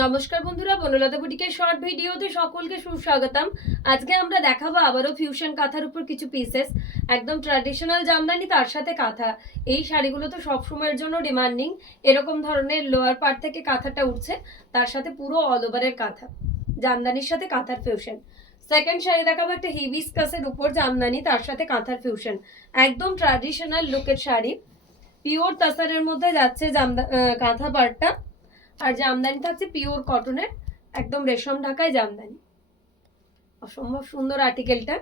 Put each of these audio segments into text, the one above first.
নমস্কার বন্ধুরা, বনলতা বুটিকের শর্ট ভিডিওতে সকলকে সুস্বাগতম। আজকে আমরা দেখাবো আবারও ফিউশন কাঁথার উপর কিছু পিসেস, একদম ট্র্যাডিশনাল জামদানি তার সাথে কাঁথা। এই শাড়িগুলো তো সবসময়ের জন্য ডিমান্ডিং। এরকম ধরনের লোয়ার পার্ট থেকে কাঁথাটা উঠছে, তার সাথে পুরো অল ওভারের কাঁথা, জামদানির সাথে কাঁথার ফিউশন। সেকেন্ড শাড়ি দেখাবো একটা হিবিস্কাসের উপর জামদানি তার সাথে কাঁথার ফিউশন, একদম ট্র্যাডিশনাল লুকের শাড়ি। পিওর তাসারের মধ্যে যাচ্ছে কাঁথা পার্টটা, আর জামদানি থাকছে পিওর কটনের, একদম রেশম ঢাকায় জামদানি। অসম্ভব সুন্দর আর্টিকেলটা।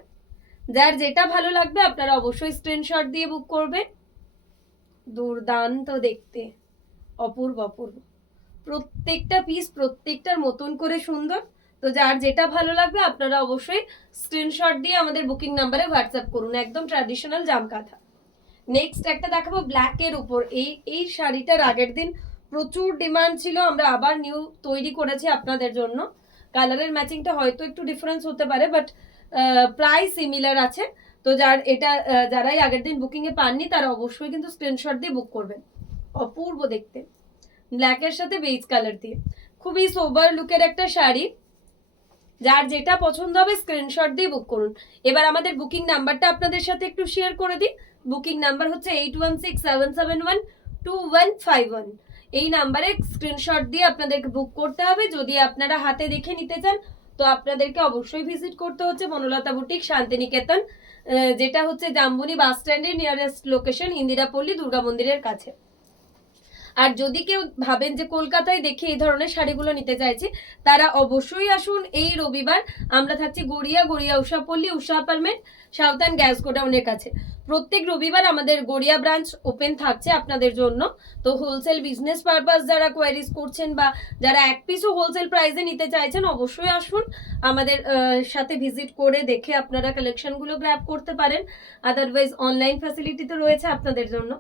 যার যেটা ভালো লাগবে আপনারা অবশ্যই স্ক্রিনশট দিয়ে বুক করবেন। দুর্দান্ত দেখতে, অপূর্ব অপূর্ব, প্রত্যেকটা পিস প্রত্যেকটার মতন করে সুন্দর। তো যার যেটা ভালো লাগবে আপনারা অবশ্যই স্ক্রিনশট দিয়ে আমাদের বুকিং নাম্বারে হোয়াটসঅ্যাপ করুন। একদম ট্র্যাডিশনাল জাম কাঁথা। নেক্সট একটা দেখাবো ব্ল্যাকের উপর। এই শাড়িটার আগের দিন প্রচুর ডিমান্ড ছিল, আমরা আবার নিউ তৈরি করেছি আপনাদের জন্য। কালারের ম্যাচিংটা হয়তো একটু ডিফারেন্স হতে পারে, বাট প্রায় সিমিলার আছে। তো যারাই আগের দিন বুকিং এ পাননি তারা অবশ্যই কিন্তু স্ক্রিনশট দিয়ে বুক করবেন। অপূর্ব দেখতে, ব্ল্যাকের সাথে বেজ কালার দিয়ে, খুবই সোবার লুকের একটা শাড়ি। যার যেটা পছন্দ হবে স্ক্রিনশট দিয়ে বুক করুন। এবার আমাদের বুকিং নাম্বারটা আপনাদের সাথে একটু শেয়ার করে দিই। বুকিং নাম্বার হচ্ছে 8167712151। এই নাম্বারে স্ক্রিনশট দিয়ে আপনাদেরকে বুক করতে হবে। যদি আপনারা হাতে দেখে নিতে চান তো আপনাদেরকে অবশ্যই ভিজিট করতে হচ্ছে বনলতা বুটিক, শান্তিনিকেতন, যেটা হচ্ছে জাম্বুনি বাস স্ট্যান্ডের নিয়ারেস্ট লোকেশন, ইন্দিরাপল্লী দুর্গা মন্দিরের কাছে। আর যদি কেউ ভাবেন যে কলকাতায় দেখে এই ধরনের শাড়িগুলো নিতে চাইছে, তারা অবশ্যই আসুন এই রবিবার। আমরা থাকছি গড়িয়া উষাপল্লী, উষা অ্যাপার্টমেন্ট, সাউথার্ন গ্যাস গোডাউনের কাছে। প্রত্যেক রবিবার আমাদের গড়িয়া ব্রাঞ্চ ওপেন থাকছে আপনাদের জন্য। তো হোলসেল বিজনেস পারপাস যারা কোয়ারিজ করছেন বা যারা এক পিসও হোলসেল প্রাইসে নিতে চাইছেন অবশ্যই আসুন, আমাদের সাথে ভিজিট করে দেখে আপনারা কালেকশনগুলো গ্র্যাব করতে পারেন। আদারওয়াইজ অনলাইন ফ্যাসিলিটি তো রয়েছে আপনাদের জন্য।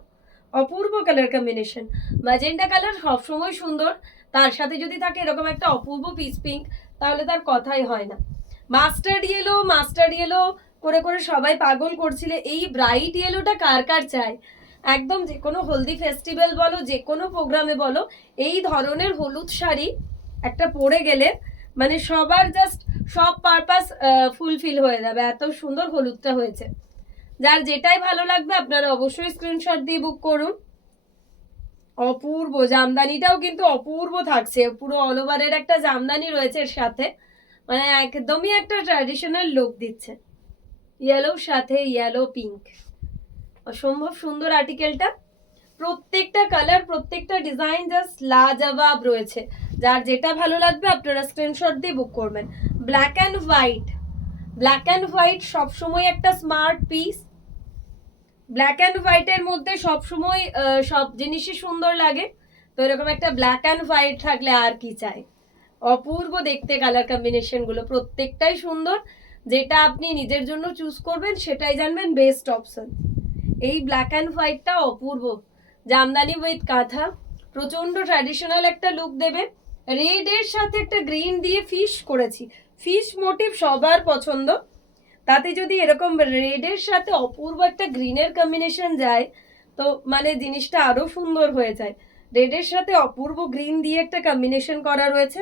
অপূর্ব কালার কম্বিনেশন, ম্যাজেন্টা কালার সবসময় সুন্দর, তার সাথে যদি থাকে এরকম একটা অপূর্ব পিস পিঙ্ক, তাহলে তার কথাই হয় না। মাস্টার্ড ইয়েলো করে করে সবাই পাগল করছিলে। এই ব্রাইট ইয়েলোটা কার কার চাই? একদম যে কোনো হলদি ফেস্টিভ্যাল বলো, যে কোনো প্রোগ্রামে বলো, এই ধরনের হলুদ শাড়ি একটা পরে গেলে মানে সবার জাস্ট সব পারপাস ফুলফিল হয়ে যাবে, এত সুন্দর হলুদটা হয়েছে। যার যেটাই ভালো লাগবে আপনারা অবশ্যই স্ক্রিনশট দিয়ে বুক করুন। অপূর্ব জামদানিটাও কিন্তু অপূর্ব থাকছে, পুরো অল ওভারের একটা জামদানি রয়েছে এর সাথে, মানে একদমই একটা ট্র্যাডিশনাল লুক দিচ্ছে। ইয়েলোর সাথে ইয়েলো পিঙ্ক, অসম্ভব সুন্দর আর্টিকেলটা। প্রত্যেকটা কালার প্রত্যেকটা ডিজাইন জাস্ট লাজবাব রয়েছে। যার যেটা ভালো লাগবে আপনারা স্ক্রিনশট দিয়ে বুক করবেন। ব্ল্যাক অ্যান্ড হোয়াইট সবসময় একটা স্মার্ট পিস। ব্ল্যাক অ্যান্ড হোয়াইটের মধ্যে সবসময় সব জিনিসই সুন্দর লাগে। তো এরকম একটা ব্ল্যাক অ্যান্ড হোয়াইট থাকলে আর কি চাই। অপূর্ব দেখতে কালার কম্বিনেশন গুলো প্রত্যেকটাই সুন্দর। যেটা আপনি নিজের জন্য চুজ করবেন সেটাই জানবেন বেস্ট অপশন। এই ব্ল্যাক অ্যান্ড হোয়াইটটা অপূর্ব, জামদানি উইথ কাঁথা, প্রচন্ড ট্র্যাডিশনাল একটা লুক দেবে। রেড এর সাথে একটা গ্রিন দিয়ে ফিশ করেছি, ফিশ মোটিভ সবার পছন্দ। তাতে যদি এরকম রেডের সাথে অপূর্ব একটা গ্রিনের কম্বিনেশন যায় তো মানে জিনিসটা আরো সুন্দর হয়ে যায়। রেডের সাথে অপূর্ব গ্রিন দিয়ে একটা কম্বিনেশন করা রয়েছে,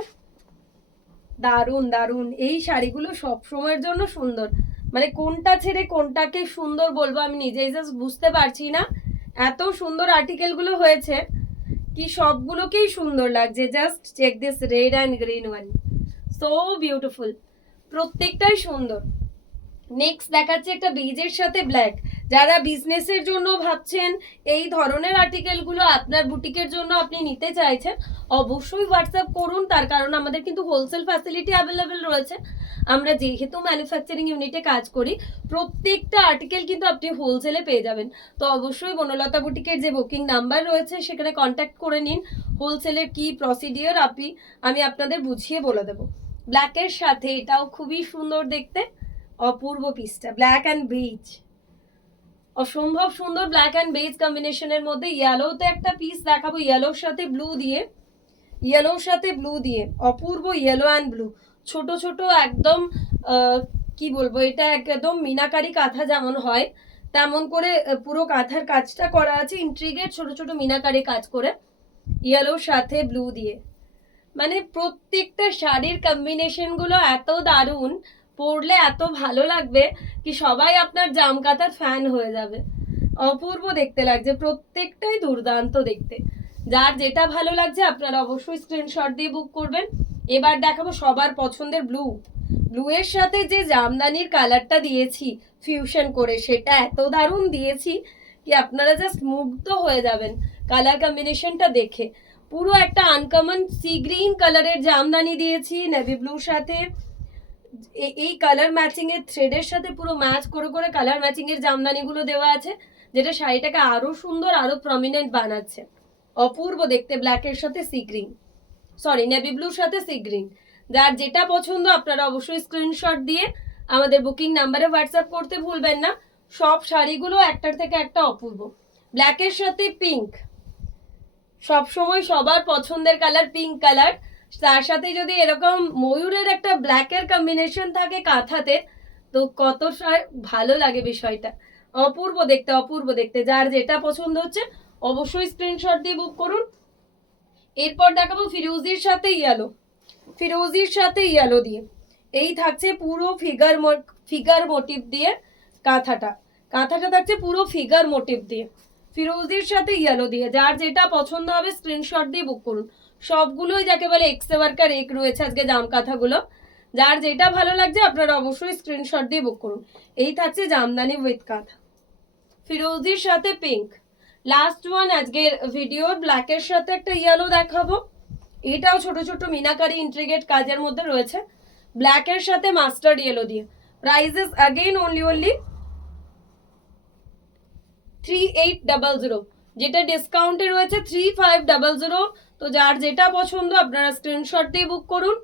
দারুণ দারুণ। এই শাড়িগুলো সব সময়ের জন্য সুন্দর, মানে কোনটা ছেড়ে কোনটাকে সুন্দর বলবো আমি নিজেই জাস্ট বুঝতে পারছি না। এত সুন্দর আর্টিকেলগুলো হয়েছে কি সবগুলোকেই সুন্দর লাগছে। Just check this red and green one, so beautiful, প্রত্যেকটাই সুন্দর। নেক্সট দেখাচ্ছি একটা বেজের সাথে ব্ল্যাক। যারা বিজনেসের জন্য ভাবছেন এই ধরনের আর্টিকেলগুলো আপনার বুটিকের জন্য আপনি নিতে চাইছেন অবশ্যই হোয়াটসঅ্যাপ করুন। তার কারণ আমাদের কিন্তু হোলসেল ফ্যাসিলিটি অ্যাভেলেবেল রয়েছে। আমরা যেহেতু ম্যানুফ্যাকচারিং ইউনিটে কাজ করি, প্রত্যেকটা আর্টিকেল কিন্তু আপনি হোলসেলে পেয়ে যাবেন। তো অবশ্যই বনলতা বুটিকের যে বুকিং নাম্বার রয়েছে সেখানে কন্ট্যাক্ট করে নিন। হোলসেলের কি প্রসিডিওর আমি আপনাদের বুঝিয়ে বলে দেবো। ব্ল্যাকের সাথে এটাও খুবই সুন্দর দেখতে, অপূর্ব পিসটা ব্ল্যাক অ্যান্ড বেজ, অসম্ভব সুন্দর ব্ল্যাক অ্যান্ড বেজ কম্বিনেশনের মধ্যে। ইয়েলোতে একটা পিস দেখাবো, ইয়েলোর সাথে ব্লু দিয়ে অপূর্ব ইয়েলো অ্যান্ড ব্লু, ছোট ছোট একদম কি বলবো, এটা একদম মিনাকারি কাঁথা যেমন হয় তেমন করে পুরো কাঁথার কাজটা করা আছে, ইন্ট্রিগেট ছোট ছোট মিনাকারি কাজ করে, ইয়েলোর সাথে ব্লু দিয়ে মানে প্রত্যেকটা শাড়ির কম্বিনেশন গুলো এত দারুণ, পরলে এত ভালো লাগবে কি সবাই আপনার জামকাতার ফ্যান হয়ে যাবে। অপূর্ব দেখতে লাগছে, প্রত্যেকটাই দুর্দান্ত দেখতে। যার যেটা ভালো লাগছে আপনারা অবশ্যই স্ক্রিনশট দিয়ে বুক করবেন। এবার দেখাবো সবার পছন্দের ব্লু। ব্লু এর সাথে যে জামদানির কালারটা দিয়েছি ফিউশন করে, সেটা এত দারুণ দিয়েছি কি আপনারা জাস্ট মুগ্ধ হয়ে যাবেন কালার কম্বিনেশনটা দেখে। পুরো একটা আনকমন সি গ্রিন কালারের জামদানি দিয়েছি নেভি ব্লুর সাথে। এই কালার ম্যাচিং এর থ্রেডের সাথে পুরো ম্যাচ করে করে কালার ম্যাচিং এর জামদানিগুলো দেওয়া আছে, যেটা শাড়িটাকে আরো সুন্দর আরো প্রমিনেন্ট বানাচ্ছে। অপূর্ব দেখতে, ব্ল্যাকের সাথে সি গ্রিন, সরি নেভি ব্লুর সাথে সি গ্রিন। যার যেটা পছন্দ আপনারা অবশ্যই স্ক্রিনশট দিয়ে আমাদের বুকিং নাম্বারে হোয়াটসঅ্যাপ করতে ভুলবেন না। সব শাড়িগুলো একটার থেকে একটা অপূর্ব। ব্ল্যাকের সাথে পিঙ্ক, সবসময় সবার পছন্দের কালার পিঙ্ক কালার, তার সাথে যদি এরকম ময়ূরের একটা ব্ল্যাকের কম্বিনেশন থাকে কাঁথাতে, তো কত ভালো লাগে বিষয়টা। অপূর্ব দেখতে, অপূর্ব দেখতে। যার যেটা পছন্দ হচ্ছে অবশ্যই স্ক্রিনশট দিয়ে বুক করুন। এরপর দেখাবো ফিরোজির সাথে ইয়েলো। ফিরোজির সাথে ইয়েলো দিয়ে এই থাকছে পুরো ফিগার মোটিভ দিয়ে কাঁথাটা। কাঁথাটা থাকছে পুরো ফিগার মোটিভ দিয়ে, ফিরোজির সাথে ইয়েলো দিয়ে। যার যেটা পছন্দ হবে স্ক্রিনশট দিয়ে বুক করুন। সবগুলোই যাকে বলে এক্সে ওয়ার্কার এক রয়েছে আজকে জাম কাঁথাগুলো। যার যেটা ভালো লাগছে আপনারা অবশ্যই স্ক্রিনশট দিয়ে বুক করুন। এই থাকছে জামদানি উইথ কাঁথা, ফিরোজির সাথে পিঙ্ক। লাস্ট ওয়ান আজকের ভিডিওর ব্ল্যাকের সাথে একটা ইয়েলো দেখাবো। এটাও ছোট ছোট মিনাকারি ইন্ট্রিগেট কাজের মধ্যে রয়েছে, ব্ল্যাকের সাথে মাস্টার্ড ইয়েলো দিয়ে। প্রাইসেস अगेन only 3800, যেটা ডিসকাউন্টে রয়েছে 3500। তো যার যেটা পছন্দ আপনারা স্ক্রিনশট দিয়ে বুক করুন।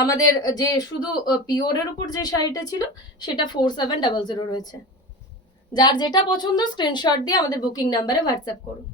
আমাদের যে শুধু পিওরের উপর যে শাড়িটা ছিল সেটা 4700 রয়েছে। যার যেটা পছন্দ স্ক্রিনশট দিয়ে আমাদের বুকিং নাম্বারে হোয়াটসঅ্যাপ করুন।